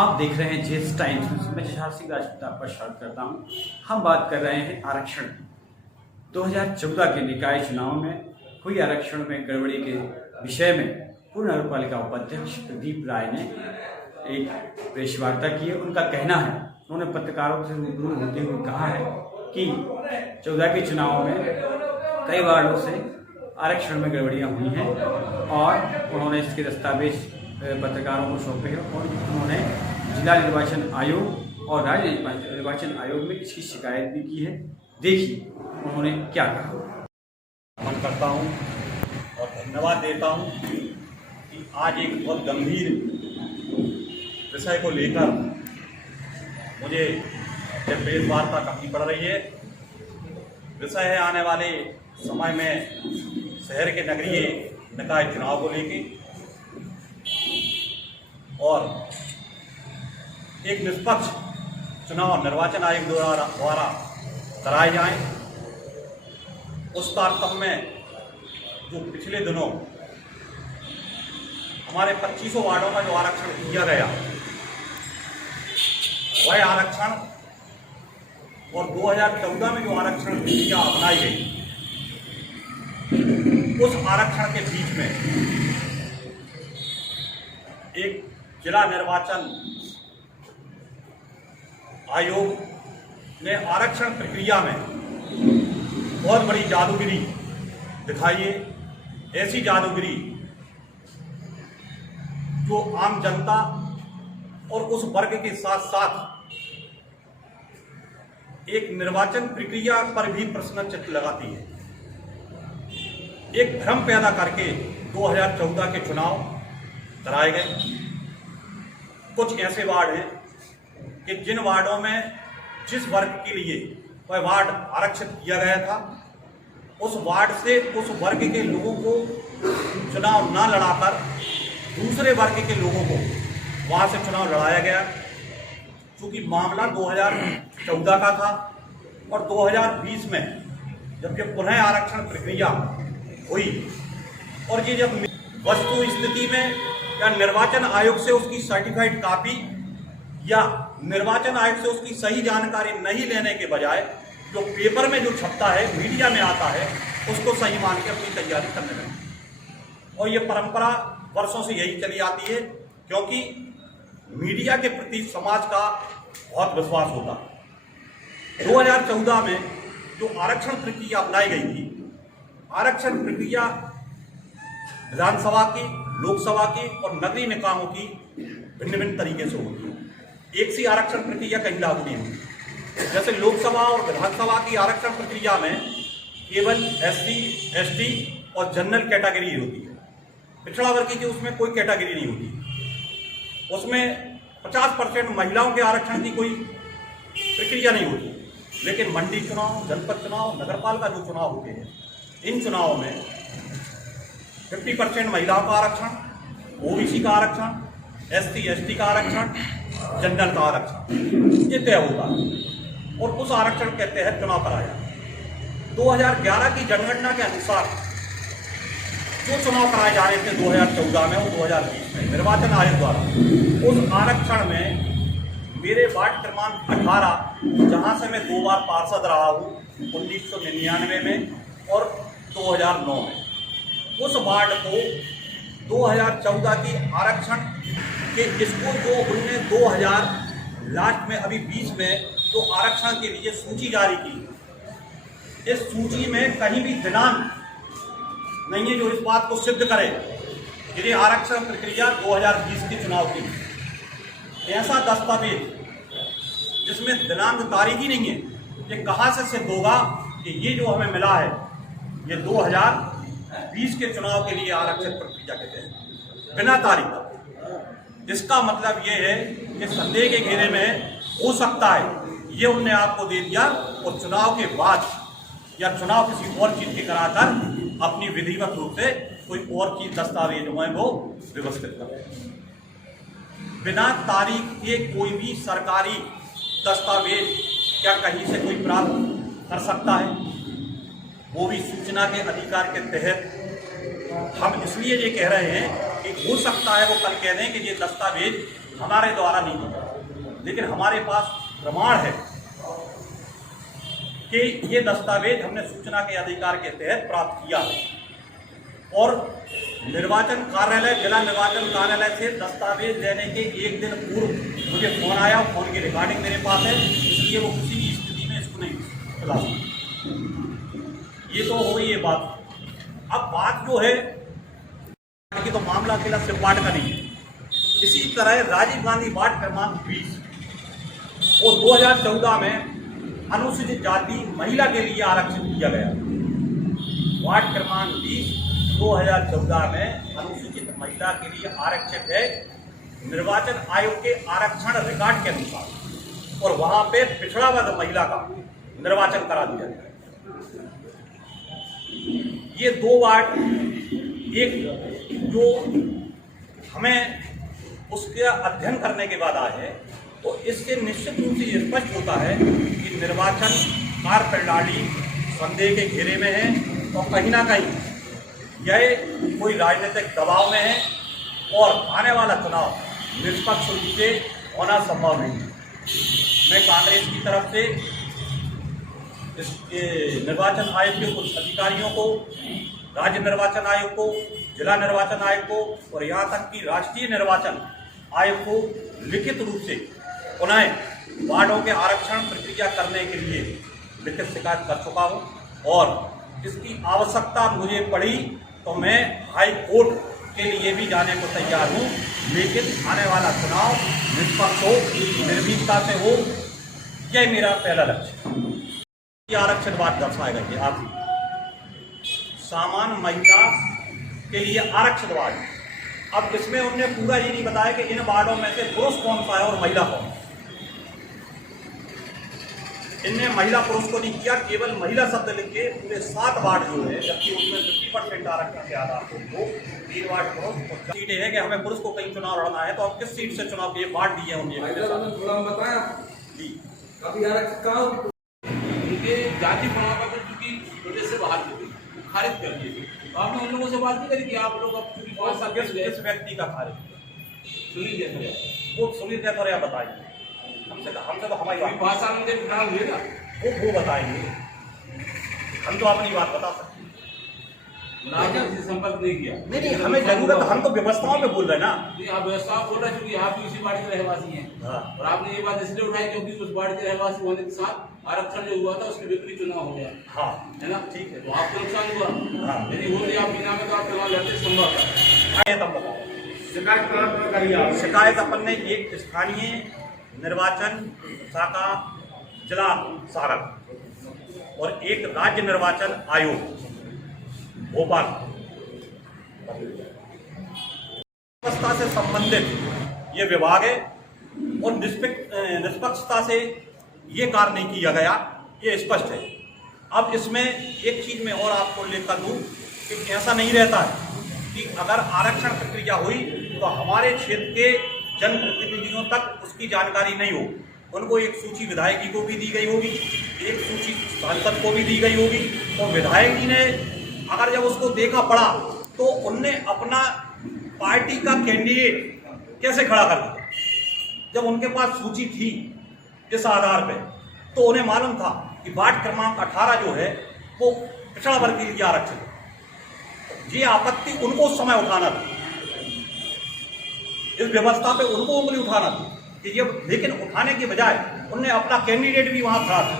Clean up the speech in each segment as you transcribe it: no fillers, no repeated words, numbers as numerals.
आप देख रहे हैं जेस टाइम्स। मैं जशार सिंह राजपूत आपका स्वागत करता हूं। हम बात कर रहे हैं आरक्षण 2014 के निकाय चुनाव में हुई आरक्षण में गड़बड़ी के विषय में पूर्ण नगरपालिका उपाध्यक्ष प्रदीप राय ने एक प्रेस वार्ता की है। उनका कहना है, उन्होंने पत्रकारों से रूबरू होते हुए कहा है कि 14 के चुनाव में कई वार्डों से आरक्षण में गड़बड़ियां हुई हैं और उन्होंने इसके दस्तावेज पत्रकारों को सौंपे हैं और उन्होंने जिला निर्वाचन आयोग और राज्य निर्वाचन आयोग में इसकी शिकायत भी की है। देखिए उन्होंने क्या कहा। हम करता हूं और धन्यवाद देता हूं कि आज एक बहुत गंभीर विषय को लेकर मुझे जब प्रेस वार्ता करनी पड़ रही है। विषय है आने वाले समय में शहर के नगरीय निकाय चुनाव को लेके और एक निष्पक्ष चुनाव निर्वाचन आयोग द्वारा कराए जाएं। उस तारतम्य में जो पिछले दिनों हमारे 2500 वार्डों का जो आरक्षण किया गया, वह आरक्षण और 2014 में जो आरक्षण प्रक्रिया अपनाई गई, उस आरक्षण के बीच में एक जिला निर्वाचन आयोग ने आरक्षण प्रक्रिया में बहुत बड़ी जादूगिरी दिखाई है। ऐसी जादूगिरी जो आम जनता और उस वर्ग के साथ साथ एक निर्वाचन प्रक्रिया पर भी प्रश्न चिन्ह लगाती है। एक भ्रम पैदा करके 2014 के चुनाव कराए गए। कुछ ऐसे वार्ड हैं कि जिन वार्डों में जिस वर्ग के लिए वह वार्ड आरक्षित किया गया था, उस वार्ड से उस वर्ग के लोगों को चुनाव न लड़ाकर दूसरे वर्ग के लोगों को वहां से चुनाव लड़ाया गया। क्योंकि मामला 2014 का था और 2020 में जबकि पुनः आरक्षण प्रक्रिया हुई और ये जब वस्तु स्थिति में या निर्वाचन आयोग से उसकी सर्टिफाइड कॉपी या निर्वाचन आयोग से उसकी सही जानकारी नहीं लेने के बजाय जो पेपर में जो छपता है, मीडिया में आता है, उसको सही मान के अपनी तैयारी करने लगे। और ये परंपरा वर्षों से यही चली आती है, क्योंकि मीडिया के प्रति समाज का बहुत विश्वास होता है। 2014 में जो आरक्षण प्रक्रिया अपनाई गई थी, आरक्षण प्रक्रिया विधानसभा की, लोकसभा की और नगरीय निकायों की भिन्न भिन्न तरीके से होती है। एक सी आरक्षण प्रक्रिया कहीं लागू नहीं होती। जैसे लोकसभा और विधानसभा की आरक्षण प्रक्रिया में केवल SC, ST और जनरल कैटेगरी होती है। पिछड़ा वर्ग की उसमें कोई कैटेगरी नहीं होती। उसमें 50% महिलाओं के आरक्षण की कोई प्रक्रिया नहीं होती। लेकिन मंडी चुनाव, जनपद चुनाव, नगरपालिका जो चुनाव होते हैं, इन चुनावों में 50% महिलाओं का आरक्षण, OBC का आरक्षण, SC, ST का आरक्षण, जनरल का आरक्षण, ये तय होगा और उस आरक्षण के तहत चुनाव कराया। 2011 की जनगणना के अनुसार जो चुनाव कराए जा रहे थे 2014 में और 2020 में निर्वाचन आयोग द्वारा, उस आरक्षण में मेरे वार्ड क्रमांक 18, जहां से मैं 2 बार पार्षद रहा हूँ, 1999 में और 2009 में, उस वार्ड को 2014 की आरक्षण के स्कूल जो उन्होंने 2000 लास्ट में अभी 20 में तो आरक्षण के लिए सूची जारी की, इस सूची में कहीं भी दिनांक नहीं है जो इस बात को सिद्ध करे कि ये आरक्षण प्रक्रिया 2020 के चुनाव की। ऐसा दस्तावेज जिसमें दिनांक तारीख ही नहीं है, ये कहाँ से सिद्ध होगा कि ये जो हमें मिला है ये 2020 के चुनाव के लिए आरक्षित प्रक्रिया के तहत बिना तारीख। इसका मतलब ये है कि संदेह के घेरे में हो सकता है ये उनने आपको दे दिया और चुनाव के बाद या चुनाव किसी और चीज के कराकर अपनी विधिवत रूप से कोई और चीज दस्तावेज में वो व्यवस्थित कर। बिना तारीख के कोई भी सरकारी दस्तावेज क्या कहीं से कोई प्राप्त कर सकता है? वो भी सूचना के अधिकार के तहत हम इसलिए ये कह रहे हैं कि हो सकता है वो कल कह दें कि ये दस्तावेज हमारे द्वारा नहीं होता, लेकिन हमारे पास प्रमाण है कि ये दस्तावेज हमने सूचना के अधिकार के तहत प्राप्त किया है और निर्वाचन कार्यालय, जिला निर्वाचन कार्यालय से दस्तावेज लेने के एक दिन पूर्व मुझे फोन आया, फोन की रिकॉर्डिंग मेरे पास है, इसलिए वो किसी भी स्थिति में इसको नहीं खिला सकते। ये तो हो गई ये बात। अब बात जो है कि तो मामला अकेला सिर्फ वार्ड का नहीं है। इसी तरह राजीव गांधी वार्ड क्रमांक 20 वो 2014 में अनुसूचित जाति महिला के लिए आरक्षित किया गया। वार्ड क्रमांक 20 2014 में अनुसूचित महिला के लिए आरक्षित है निर्वाचन आयोग के आरक्षण रिकॉर्ड के अनुसार, और वहां पे पिछड़ा वर्ग महिला का निर्वाचन करा दिया गया। ये 2 वार्ड, एक जो हमें उसके अध्ययन करने के बाद आए हैं, तो इससे निश्चित रूप से ये स्पष्ट होता है कि निर्वाचन कार्य प्रणाली संदेह के घेरे में है और कहीं ना कहीं यह कोई राजनीतिक दबाव में है और आने वाला चुनाव निष्पक्ष रूप से होना संभव नहीं है। मैं कांग्रेस की तरफ से निर्वाचन आयोग के कुछ अधिकारियों को, राज्य निर्वाचन आयोग को, जिला निर्वाचन आयोग को और यहाँ तक कि राष्ट्रीय निर्वाचन आयोग को लिखित रूप से पुनः वार्डों के आरक्षण प्रक्रिया करने के लिए लिखित शिकायत कर चुका हूँ, और इसकी आवश्यकता मुझे पड़ी तो मैं हाई कोर्ट के लिए भी जाने को तैयार हूँ, लेकिन आने वाला चुनाव निष्पक्ष हो, निर्भीकता से हो, यह मेरा पहला लक्ष्य। आरक्षण बात दर्शाए गए आप सामान्य महिला के लिए आरक्षित वार्ड। अब इसमें उन्होंने पूरा ये नहीं बताया कि इन वार्डों में से पुरुष कौन सा है और महिला कौन। इनने महिला पुरुष को नहीं किया, केवल महिला शब्द लिख के पूरे 7 वार्ड जो है, जबकि उसमें 50% आरक्षण के आधार पर वो 3 वार्ड पुरुष। सीटें है कि हमें पुरुष को कहीं चुनाव लड़ना है तो आप किस सीट से चुनाव किए, वार्ड दिए उन्हें बताया जी। काफी आरक्षित कहाँ उनके जाति प्रमाण पत्र चूंकि प्रदेश से बाहर थे, खारिज कर दिए थे, तो आपने उन लोगों से बात नहीं करी कि आप लोग अब चूंकि 5 साल किस व्यक्ति का खारिज? सुनील जैसे वो सुनील जैसे बताइए, हमसे तो हमारी बात 5 साल में चुनाव हुए ना, वो बताएंगे, हम तो अपनी बात बता सकते हैं। चुनाव से संपर्क नहीं किया। नहीं, हमें जरूरत, हम तो व्यवस्थाओं में बोल रहे हैं ना। आप व्यवस्था बोल रहे हैं क्योंकि आप भी उसी वार्ड के रहवासी हैं, और आपने ये बात इसलिए उठाई क्योंकि उस वार्ड के रहवासी होने के साथ आरक्षण जो हुआ था उसके विपरीत चुनाव हो गया। हाँ, है ना, ठीक है, तो आपको नुकसान हुआ। हाँ। यदि होते आप बिना में तो आप चुनाव लड़ते संभव था। तब बताओ शिकायत अपन ने एक स्थानीय निर्वाचन शाखा जिला सारण और एक राज्य निर्वाचन आयोग भोपाल व्यवस्था से संबंधित ये विभाग है, और निष्पक्षता से ये कार्य नहीं किया गया, ये स्पष्ट है। अब इसमें एक चीज में और आपको उल्लेख कर दूं कि ऐसा नहीं रहता है कि अगर आरक्षण प्रक्रिया हुई तो हमारे क्षेत्र के जनप्रतिनिधियों तक उसकी जानकारी नहीं हो। उनको एक सूची विधायक जी को भी दी गई होगी, एक सूची सांसद को भी दी गई होगी, और विधायक जी ने अगर जब उसको देखा पड़ा तो उनने अपना पार्टी का कैंडिडेट कैसे खड़ा कर दिया, जब उनके पास सूची थी इस आधार पे, तो उन्हें मालूम था कि वार्ड क्रमांक 18 जो है वो पिछड़ा वर्ग के लिए आरक्षित है। ये आपत्ति उनको उस समय उठाना थी, इस व्यवस्था पे उनको उंगली उठाना थी कि ये, लेकिन उठाने के बजाय उनने अपना कैंडिडेट भी वहां खड़ा था।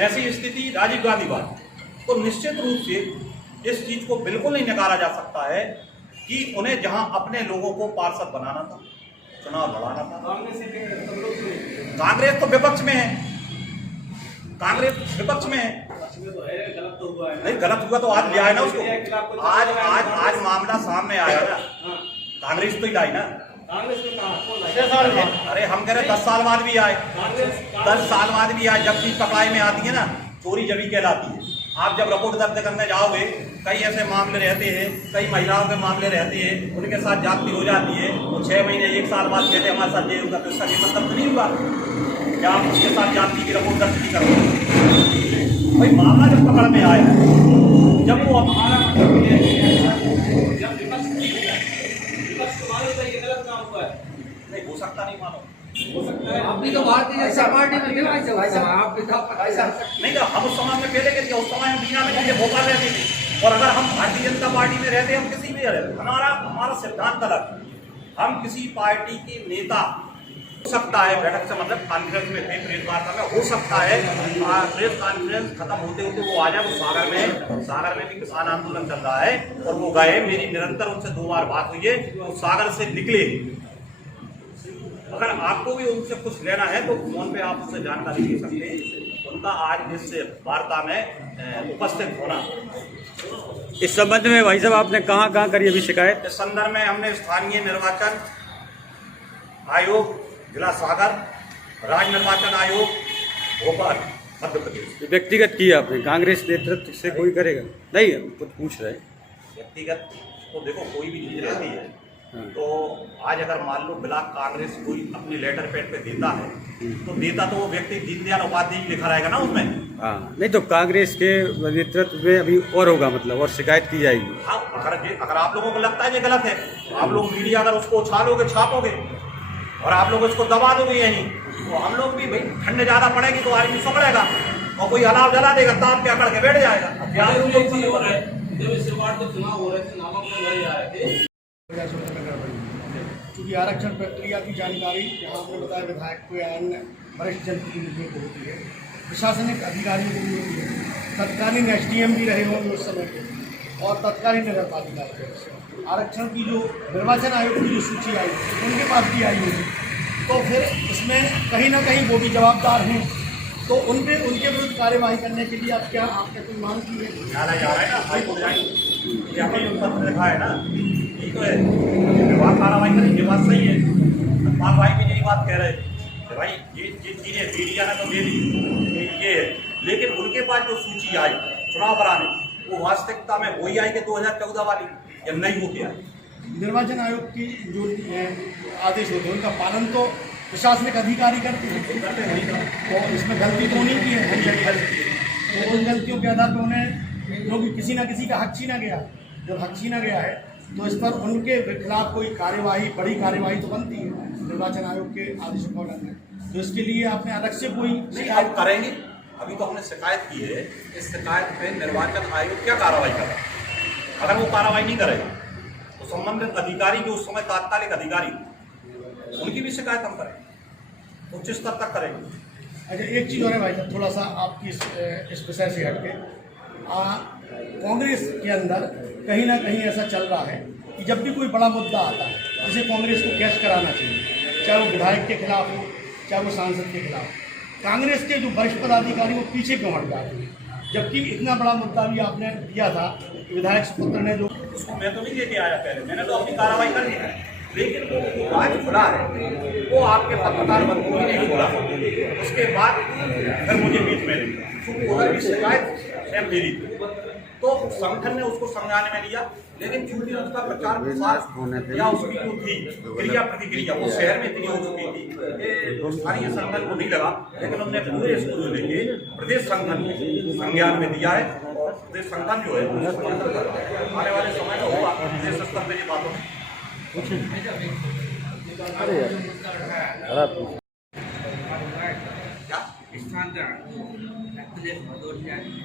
ऐसी स्थिति राजीव गांधी बात, तो निश्चित रूप से इस चीज को बिल्कुल नहीं नकारा जा सकता है कि उन्हें जहां अपने लोगों को पार्षद बनाना था, चुनाव लड़ाना था। कांग्रेस तो विपक्ष में है, कांग्रेस विपक्ष में है, नहीं गलत हुआ तो आज ले आए ना उसको। आज मामला सामने आया ना, कांग्रेस तो ही लाई ना। अरे हम कह रहे 10 साल बाद भी आए, 10 साल बाद भी आए। जब चीज पकाए में आती है ना, चोरी जभी कहलाती है। आप जब रिपोर्ट दर्ज करने जाओगे, कई ऐसे मामले रहते हैं, कई महिलाओं के मामले रहते हैं, उनके साथ जाति हो जाती है, वो 6 महीने 1 साल बाद कहते हैं हमारे साथ ये होगा, तो इसका ये मतलब तो नहीं हुआ कि आप उसके साथ जाति की रिपोर्ट दर्ज नहीं करोगे। भाई मामला जब पकड़ में आया, जब वो हमारा जब विपक्ष तुम्हारे ये गलत काम हुआ है, नहीं हो सकता, नहीं मानो आप भी तो भारतीय जनता पार्टी में थे भाई साहब, आप भी तो नहीं तो हम उस समय में पहले के थे, उस समय हम बीना में थे, भोपाल रहते थे। और अगर हम भारतीय जनता पार्टी में रहते, हम किसी भी रहते, हमारा सिद्धांत अलग। हम किसी पार्टी के नेता हो सकता है, बैठक से मतलब कॉन्फ्रेंस में थे, प्रेस वार्ता में हो सकता है, प्रेस कॉन्फ्रेंस खत्म होते होते वो आ जाए। वो सागर में भी किसान आंदोलन चल रहा है और वो गए, मेरी निरंतर उनसे 2 बार बात हुई है, वो सागर से निकले। अगर आपको भी उनसे कुछ लेना है तो फोन पे आप उससे जानकारी ले सकते हैं। उनका आज इस वार्ता में उपस्थित होना। इस संबंध में भाई साहब आपने कहाँ करी अभी शिकायत? इस संदर्भ में हमने स्थानीय निर्वाचन आयोग जिला सागर, राज्य निर्वाचन आयोग भोपाल मध्य प्रदेश, व्यक्तिगत किया आपने, कांग्रेस नेतृत्व से कोई करेगा नहीं? कुछ पूछ रहे हैं। व्यक्तिगत तो देखो कोई भी चीज रहती है हाँ। तो आज अगर मान लो ब्लॉक कांग्रेस कोई अपनी लेटर पैड पे देता है तो वो व्यक्ति दीनदयाल उपाध्याय लिखा रहेगा ना उसमें। हाँ, नहीं तो कांग्रेस के नेतृत्व में अभी और होगा मतलब, और शिकायत की जाएगी। हाँ, अगर आप लोगों को लगता है ये गलत है, आप लोग मीडिया अगर उसको उछालोगे, छापोगे और आप लोग इसको दबा दोगे यहीं, तो हम लोग भी भाई ठंड ज्यादा पड़ेगी तो आदमी सुकड़ेगा और कोई अलाव जला देगा, ताप के अकड़ के बैठ जाएगा। जब इस वार्ड के चुनाव हो रहे थे, नामांकन भरे जा रहे थे, क्योंकि आरक्षण प्रक्रिया की जानकारी यहाँ आपने बताया विधायक को या अन्य वरिष्ठ जनप्रतिनिधियों को होती है, प्रशासनिक अधिकारियों को भी होती है, तत्कालीन SDM भी रहे होंगे उस समय के, और तत्कालीन नगर पालिका के। आरक्षण की जो निर्वाचन आयोग की जो सूची आई उनके पास भी आई होगी, तो फिर इसमें कहीं ना कहीं वो भी जवाबदार हैं, तो उनके विरुद्ध कार्यवाही करने के लिए आपने कोई मांग की है? डाला जा रहा है ना, हाई कोर्ट जाएंगे, ये हमें पत्र लिखा है ना, यही तो है। विभाग कार्रवाई करें, ये बात सही है। अखबार भाई भी यही बात कह रहे थे कि भाई ये चीज़ें मीडिया ने तो दे दी, ये है, लेकिन उनके पास जो सूची आई चुनाव कराने, वो वास्तविकता में वही आई कि 2014 वाली, या नहीं हो गया? निर्वाचन आयोग की जो आदेश होते हैं उनका पालन तो प्रशासनिक अधिकारी करते हैं, तो इसमें गलती तो उन्हीं की है, तो उन गलतियों के आधार पर उन्हें क्योंकि किसी न किसी का हक छीना गया, जब हक छीना गया है तो इस पर उनके खिलाफ कोई कार्यवाही, बड़ी कार्यवाही तो बनती है निर्वाचन आयोग के आदेशों का उल्लंघन है। तो इसके लिए आपने अलग से कोई शिकायत करेंगे? अभी तो हमने शिकायत की है, इस शिकायत पे निर्वाचन आयोग क्या कार्रवाई कर रहा है? अगर वो कार्रवाई नहीं करेगा तो संबंधित अधिकारी जो उस समय तात्कालिक अधिकारी उनकी भी शिकायत हम करेंगे, उच्च स्तर तक करेंगे। अच्छा, एक चीज़ और है भाई साहब, थोड़ा सा आपकी इस विषय से हटके, कांग्रेस के अंदर कहीं ना कहीं ऐसा चल रहा है कि जब भी कोई बड़ा मुद्दा आता है जिसे कांग्रेस को कैच कराना चाहिए, चाहे वो विधायक के खिलाफ हो, चाहे वो सांसद के खिलाफ, कांग्रेस के जो वरिष्ठ पदाधिकारी वो पीछे क्यों हट जाते हैं? जबकि इतना बड़ा मुद्दा भी आपने दिया था, विधायक सुपुत्र ने जो, उसको मैं तो नहीं लेके आया पहले, मैंने तो अपनी कार्रवाई कर दी है, लेकिन वो आज खुला है, वो आपके पत्रकार बंधु ही नहीं खोला। उसके बाद फिर मुझे बीच में उधर भी शिकायत है मेरी, तो संगठन ने उसको संज्ञान में लिया, लेकिन चूंकि उसका प्रचार प्रसार या उसकी जो थी क्रिया प्रतिक्रिया वो शहर में इतनी हो चुकी थी कि स्थानीय संगठन को नहीं लगा, लेकिन हमने पूरे इसको जो लेके प्रदेश संगठन को संज्ञान में दिया है, और प्रदेश संगठन जो है आने वाले समय में होगा प्रदेश स्तर पर ये बातों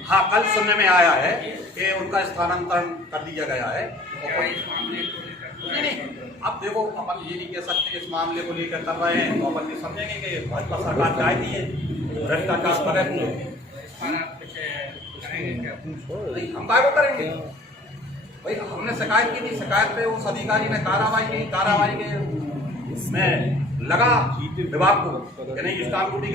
हाँ, कल सुनने में आया है कि उनका स्थानांतरण कर दिया गया है। नहीं, अब देखो अपन ये नहीं कह सकते इस मामले को लेकर कर रहे हैं, तो अपन ये समझेंगे कि भाजपा सरकार चाहती है भ्रष्टाचार करे, हम काय को करेंगे भाई? हमने शिकायत की थी, शिकायत पे उस अधिकारी ने कार्रवाई की, कार्रवाई के में लगा विभाग को कि नहीं स्टाम्प ड्यूटी